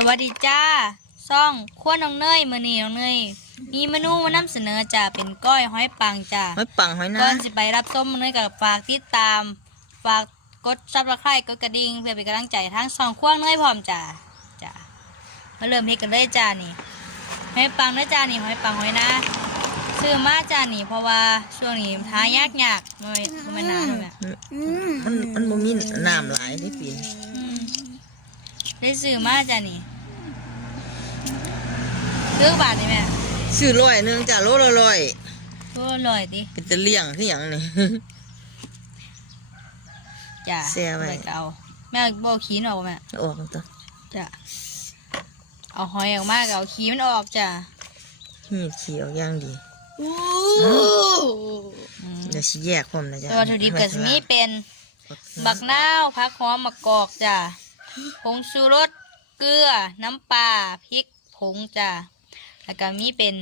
สวัสดีจ้าซ่องขั้วน้องเนยมื้อนี้น้องเนยมีเมนูมานำเสนอจ้าเป็นก้อยหอยปังจ้าหอยปังหอยนาก่อนสิไปรับส้มมื้อนี้ก็ฝากติดตาม ฝากกดซับสไครต์กดกระดิ่งเพื่อเป็นกำลังใจทั้งสองขั้วเนยพร้อมจ้าจ้ามาเริ่มเฮ็ดกันเลยจ้านี่หอยปังเด้อจ้านี่หอยปังหอยนาซื้อมาจ้านี่ เพราะว่าช่วงนี้หายากยากๆไม่ไม่นานเลยแม่มันมันบ่มีน้ำหลายนี่ปีนอืม ได้ซื้อมาจ้านี่ซื้อบาทนี่แม่ซื้อร้อยหนึงจ้ะโลละร้อยก็อร่อยดิเป็นตะเลี่ยงคือหยังนี่ จ้ะแซ่ไว้ไปก็เอาแม่บอกขีนออกแม่ออกตัวจ้ะเอาหอยออกมาก็เอาขีมันออกจ้ะหีดเขียวอย่างดีอืมเดี๋ยวสิแยกพร้อมนะจ๊ะตัววัตถุดิบก็จะมีเป็นบักนาวผักหอมมะกอกจ้ะ ผงชูรสเกลือ น้ำปลาพริกผงจ้ะแล้วก็มีเป็น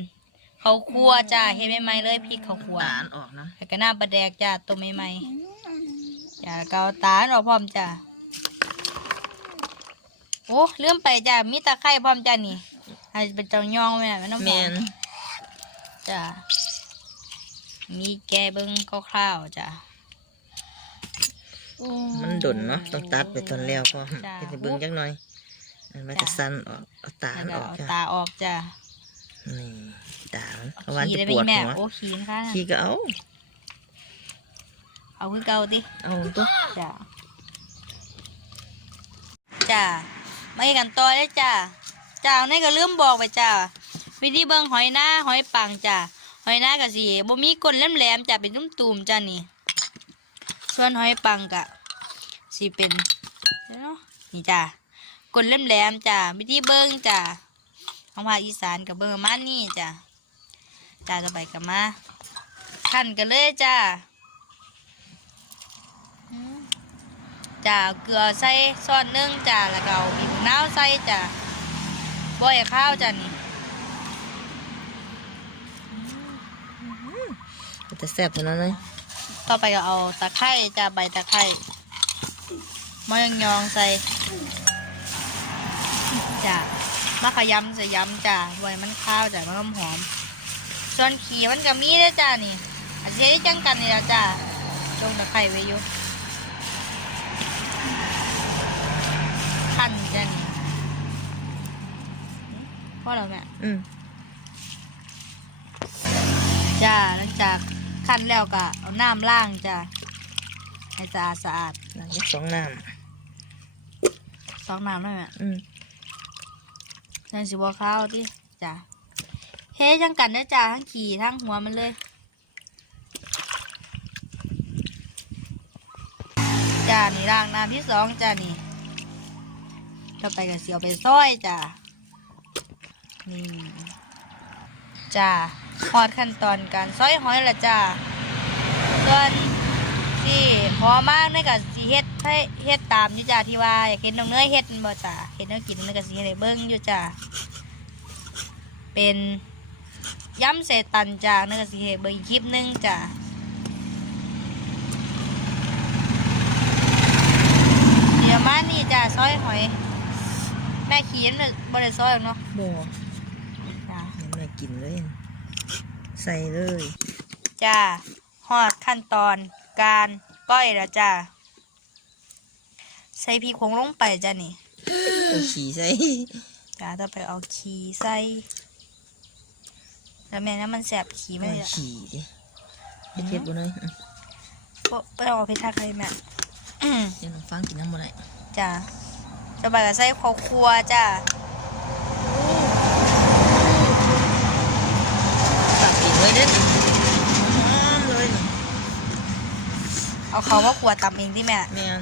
ข้าวคั่วจ้ะเฮ็ดใหม่ๆเลยพริกข้าวคั่วตาลออกนะแล้วก็น้ำปลาแดกจ้ะต้มใหม่ๆจ้ะแล้วก็เอาตาลออกพร้อมจ้ะโอ้ลืมไปจ้ะมีตะไคร้พร้อมจ้ะนี่อาจจะเป็นเจ้ายองแม่ไม่ต้องแมบอกนจ้ะมีแกเบิ้งคร่าวๆจ้ะ มันดนเนาะต้องตัดไปตอนแล้วพร้อมจ้ะเฮ็ดให้เบิ่งจักหน่อยอันมันจะสั้นออกเอาตาแล้วลก็ออกเอาจ้ะตาออกจ้ะนี่ตามันเอาเอาวันขี้จะได้ไหมปวดแม่หัวโอ้ขี้นะคะขี้ก็เอา Ờ, เอาคือเก่าติเอาตัวจ้ะจ้ะมาเฮ็ดกันต่อเลยจ้ะจ้าในก็ลืมบอกไปจ้ะวิธีเบิ่งหอยหน้าหอยปังจ้ะหอยหน้าก็สิบ่มีก้นแหลมๆจ้ะเป็นตุ่มๆจ้ะนี่ ส่วนหอยปังก็สิเป็นเนาะนี่จ้ะก้นแหลมๆจ้ะวิธีเบิ่งจ้ะของภาคอีสานก็เบิ่งมานี้จ้ะจ้าต่อไปก็มาขั้นกันเลยจ้ะจ้าเกลือใส่ซ้อนนึงจ้าแล้วก็เอาบีบมะนาวใส่จ้าบ่อยข้าวจ้านี่จะแซ่บเท่านั้นเลย ต่อไปก็เอาตะไคร้จ้าใบตะไคร้มะยองยองใส่จ้ามะขยำใส่ยำจ้าไว้มันข้าวจ้ามันหอมหอมส่วนขี้มันก็มีเด้อจ้านี่อาจจะได้จังกันนี่ละจ้าจงตะไคร้ไว้อยู่ขั้นจ้านี่พอแล้วแม่อืมจ้าหลังจาก คั้นแล้วก็เอาน้ำล้างจ้าให้สะอาดสะอาดน้ำอีกสองน้ซอกน้ำด้วยแม่ำอืมนั่นสิบัวข้าวที่จ้าเฮ้จังกันนะจ้าทั้งขี่ทั้งหัวมันเลยจ้านี่ล้างน้ำที่สองจ้านี่ต่อไปก็เสียวไปซอยจ้านี่ จ้าพอดขั้นตอนการซอยหอยละจ้าส่วนที่พอมากนี่ก็สิเฮ็ดให้เฮ็ดตามอยู่จ้าที่ว่าอยากเห็นน้องเนยเฮ็ดบ่จ้าเฮ็ดแนวกินนี่ก็สิเฮ็ดให้เบิ่งอยู่จ้าเป็นย้ำเศษตันจ้านี่ก็สิเฮ็ดเบิ่งคลิปหนึงจ้าเดี๋ยวมานี่จ้าซอยหอย แม่ขีนน่ะบ่ได้ซอยเนาะบ่ กินเลย ใส่เลยจ้าฮอดขั้นตอนการก้อยแล้วจ้าใส่พริกผงลงไปจ้านี่เอาขี้ใส่จ้าต่อไปเอาขี้ใส่แล้วแม่น้ำมันแสบขี้ไม่เอาได้ละขี้ดิเฮ็ดเฮ็ดบ่เลยอืมโป๊ะไปเอาไปทักเลยแม่อื้อเดี๋ยวน้องฟังกินน้ำบ่ได้จ้าจะไปกับใส่ข้าวคั่วจ้า ตักกิน เลยเด้อหอมเลยเอาเขามาขัวตำเองที่แม่แม่น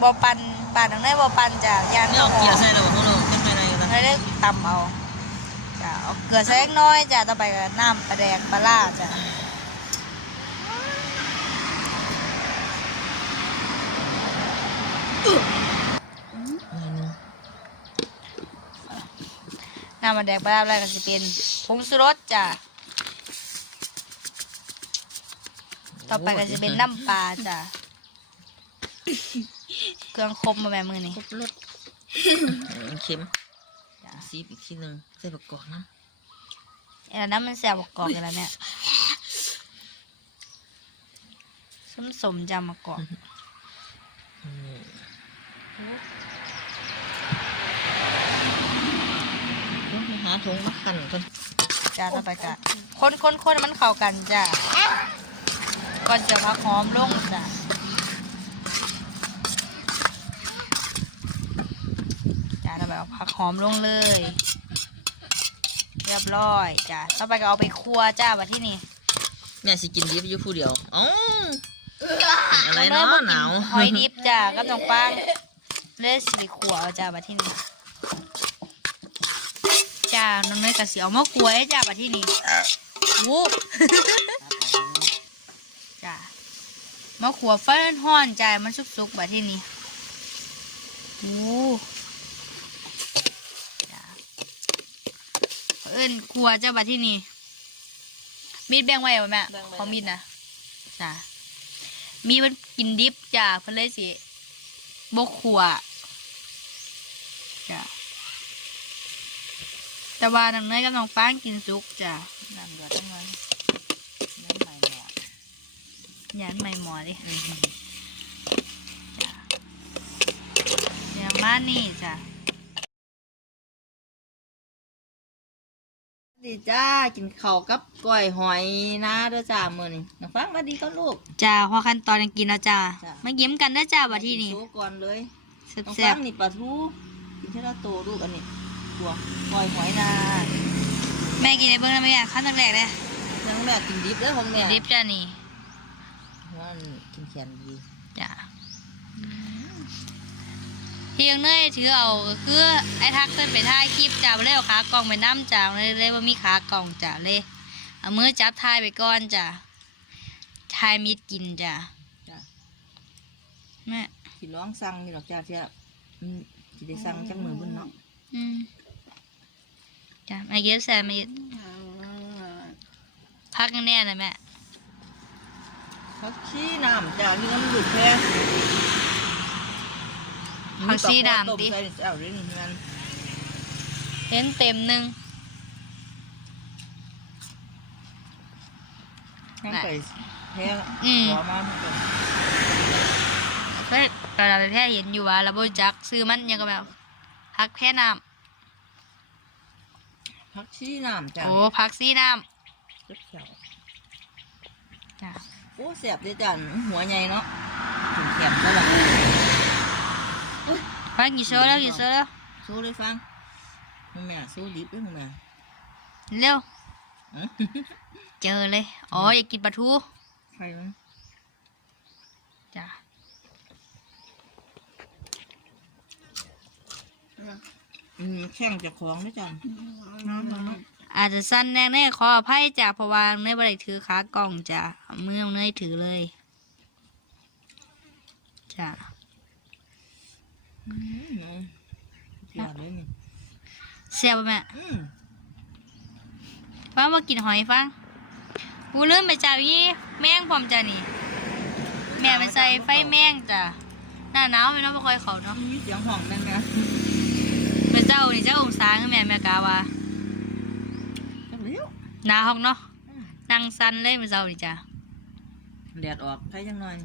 บอปันปานทั้งได้บอปันจ้ายานนี่เอาเกียร์ใส่แล้วบ่ลูกเป็นไปได้อยู่นะไม่ได้ตำเอาจ้าเอาเกลือใส่เล็กน้อยจ้าต่อไปกับน้ำปลาแดงปลาล่าจ้าหน่อยหนึง น้ำมันแดงปลาร้าอะไรก็จะเป็นผงชูรสจ้ะต่อไปก็จะเป็นน้ำปลาจ้ะเครื่องครบมาแบบมือนี่ครบรสมันเค็มซีบอีกทีหนึ่งใส่ประกอบนะไอ้นั้นมันแสบกกอกอยู่แล้วเนี่ยส้มสมจำมากอก อืมต้องไปหา ถุงมาขันก่อนจ้าต่อไปจ้ะคนคนคนมันเข้ากันจ้ะก่อนจะพักหอมลงจ้ะจ้าต่อไปเอาผักหอมลงเลย เรียบร้อยจ้ะต่อไปก็เอาไปคั่วจ้าว่าที่นี่แม่สิกินดิบอยู่ผู้เดียวอ๋ออะไรน้เนาะองหนาวหอยดิบจ้ะกับน้องปังเลยสิไปคั่วเอาจ้าว่าที่นี่ จ้าน้องเนยกับเสียวมาคั่วให้จ้าว่าที่นี่วู้จ้ะมาขัวไฟห้อนๆจ้ะมันสุกๆแบบที่นี่โอ้จ้ะเอิ้นขัวจ้ะแบบที่นี่มีดแบ่งไว้ป่ะแม่ขอมีดนะจ้ะมีมันกินดิบจ้ะเพิ่นเลยสิบกขัวจ้ะ แต่ว่าน้องเนยกับน้องฟางกินสุกจ้ะน้ำเดือดทั้งวันน้ำใหม่หมดยันไม่หมอดิจ้ะเนี่ยมานี่จ้ะดีจ้ากินข้าวกับก้อยหอยนะเด้อจ้ามื้อนี้น้องฟังมาดีก็ลูกจ้าพอขั้นตอนยังกินแล้วจ้าจ้ะมาเยี่ยมกันนะจ้าบัดที่นี่โชว์ก่อนเลยแซ่น้องบฟังนี่ปลาทูกินเท่าโตลูกอันนี้ ตัวก้อยหอยนาๆแม่กินในเบื้องแล้วแม่ขั้นแรกๆเลยเรื่องแม่กินดิบเด้อของแม่ดิบจ้านี่ว่ากินแขนดีจ้าที่ยังเนยถือเอาก็คือไอ้ทักเส้นไปถ่ายคลิปจ้าบ่เลยเอาขากล่องไปน้ำจ้าเลยเลยว่ามีขากล่องจ้าเลยเอามือจับถ่ายไปก่อนจ้าถ่ายมีดกินจ้าจ้าแม่สิร้องสั่งนี่หรอกจ้าเที่ยอืมสิได้สั่งจักมือเบิ่นเนาะอืม จ้ะมาเก็บแซมมาเก็บพักแน่นะแม่ผักชีน้ำจ้านี่น้ำดูดแพ้ผักชีดำต้มดิใส่เอาเรื่องนี้มันเห็นเต็มหนึ่งทั้งไปแพ้อืมหัวมันก่อนก็เราไปแพร่เห็นอยู่ว่าเราบริจักซื้อมันยังก็แบบพักแพ้น้ ผักชีน้ำจ้าำโอ้พักซีน้เจ็บเขียวำจ้ะโอ้แสบเด้อจ้าหัวใหญ่เนาะถึงแขนก็ละพักกี่โซแล้วกี่โซแล้วสู้เลยฟังมึงแม่สู้ดิบด้วยมึงแม่เร็วอื้อเจอเลยอ๋ออยากกินปลาทูใครมั้งจ้ะ อืมแข้งจะคล้องด้วยจ้าน้ำมันเนาะอาจจะสั้นแน่แน่ขออภัยจ้ะเพราะว่าเนยบริถือขากล่องจ้ะเอามือเนยถือเลยจ้ะอืมเนาะเสียเลยนี่เสียบแม่อืมฟังมากินหอยฟังกูลืมไปจ้ายี่แมงพร้อมจ้ะนี่ แม่ไปใส่ไฟแมงจ้ะหน้าหนาวไม่น้องไม่ค่อยเขาเนาะ มีเสียงห้องได้ไหม เป็นเจ้านี่เจ้าองศาคือแม่แม่กาว่าจังเลี้ยวหนาห้องเนาะนั่งสันเลยเป็นเจ้านี่จ้ะแดดออกใครจังหน่อย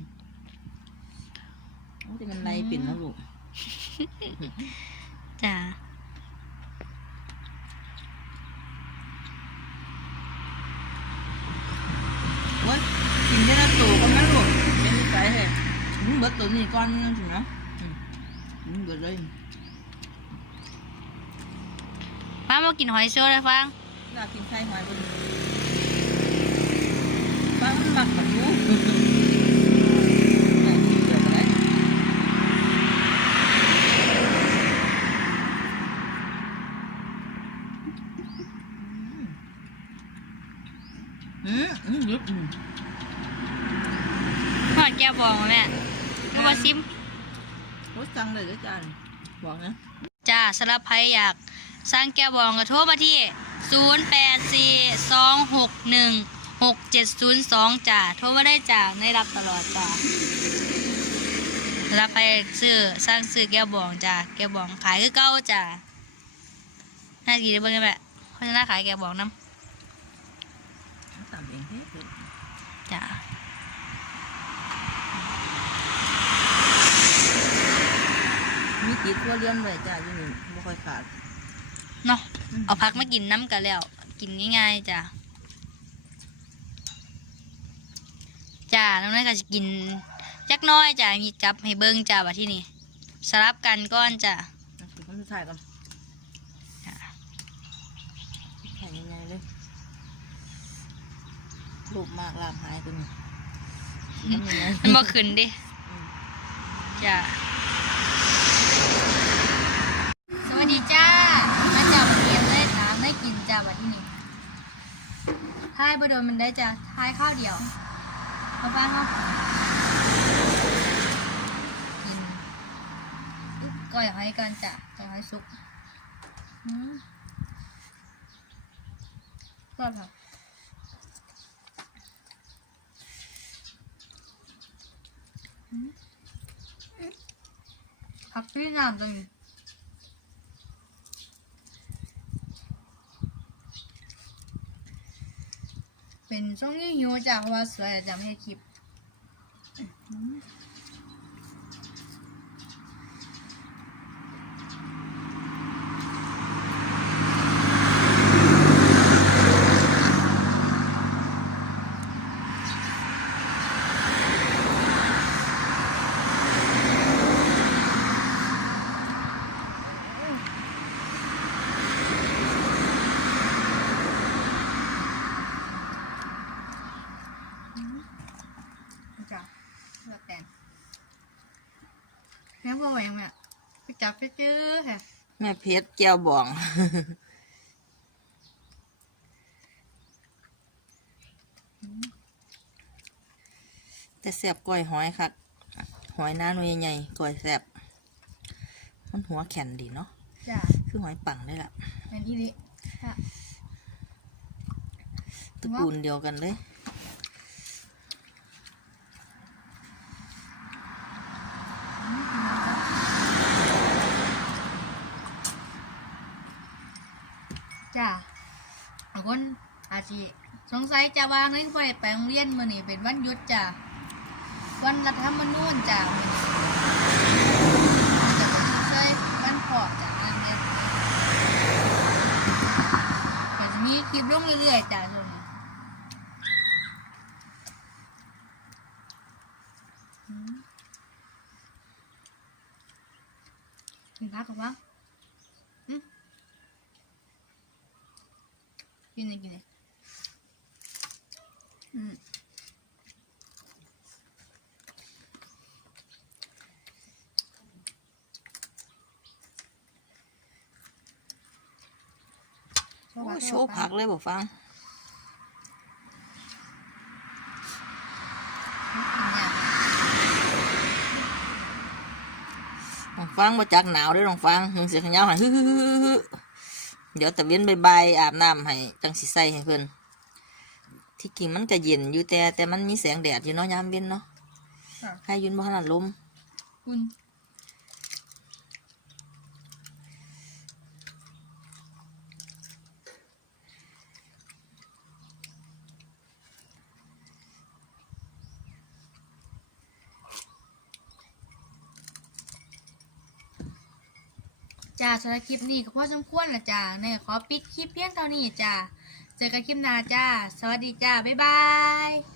โอ้แต่มันไรปิ่นแล้วลูกจ้ะโอ้ยกินได้ละตัวก็ไม่ลูกเป็นนิสัยเลยมึงเบิดตัวนี้ก่อนนึงถึงนะอืมมึงเบิดเลย ฟังมากินหอยโซ่เลยฟังอยากกินไข่หอยบนบ้านมันหมักแบบนี้อยากกินเดือดอะไรอืมอืมลึกอืมทอดแก้วบองมาแม่ก็มาซิมรสจังเลยด้วยจานบอกนะจ้าสำหรับใครอยาก สร้างแก้วบองก็โทรมาที่ 0 8 4 2 6 1 6 7 0 2จ้าโทรมาได้จ้าได้รับตลอดจ้าแล้วไปซื้อสร้างซื้อแก้วบองจ้ะแก้วบองขายคือเก้าจ้ะน่ากินได้บิ่งกันแหละเขาจะน่าขายแก้วบองน้ตามเองเฮ้ยเฮ้ยำจ้ะมีติดตัวเลี้ยงไว้จ้าอยู่นี่บ่ค่อยขาด เนาะเอาพักมากินน้ำกันแล้ว กินง่ายๆจ้ะจ้าน้องนั่นก็จะกินจักหน้อยจ้ะมีจับให้เบิ่งจ้ะว่าที่นี่สลับกันก้อนจ้ะนะคือคนสุดท้ายก่อนจ้ะแข็งยังไงเลยรูปมากลาบหายตัวนี้ทำยังไงมันบ่ขึ้นเดิอืมจ้ะสวัสดีจ้ามาจากเรียนได้น้ำได้กินจ้าวันที่นี่ ทายบโดนมันได้จะท้ายข้าวเดียวมาบ้านเขากินก้อยหอยกันจ้ะก้อยหอยสุกอืมก็แบบผักที่น้ำตรงนี้ เป็น ช่วงนี้หิวจากว่าสวยจะไม่ให้คลิปจ้ะเลือกแตน แม่บอกว่ายังไงไปจับไปเจอค่ะแม่เพชรแก้วบอง แต่แสบก้อยหอยครับหอยหน้าหน่วยใหญ่ๆก้อยแสบมันหัวแข็งดีเนาะจ้ะคือหอยปังได้ละเป็นอีนี้ค่ะ ตระกูลเดียวกันเลย จ้ะบางคน อาจจะสงสัยจะว่าเฮ้ยพ่อไปโรงเรียนมื้อนี้เป็นวันหยุดจ้ะวันรัฐธรรมนูญจ้ะมื้อนี้จะใช่วันพอจ้ะงานเรียนก็จะมีคลิปลงเรื่อยๆจ้ะช่วงนี้อืมกินพักกับพักอืมกินเลยกินเลย โชโอ้ว์โชว์ผักเลยบอกฟังกินอย่างลองฟังมาจากหนาวเด้วยลองฟังมึงเสียขยาวหันฮึฮึฮึฮึฮึเดี๋ยวตะเวียนใบายๆอาบน้ำให้จังสิใส่ให้เพิ่น ที่จริงมันก็เย็นอยู่แต่แต่มันมีแสงแดดอยู่เนาะยามเย็นเนาะค่ะ ใครยืนบ่ขนาดลมคุณจ้าสำหรับคลิปนี้ก็พอสมควรละจ้าเนี่ยขอปิดคลิปเพียงเท่านี้จ้า เจอกันคลิปหน้าจ้า สวัสดีจ้า บ๊ายบาย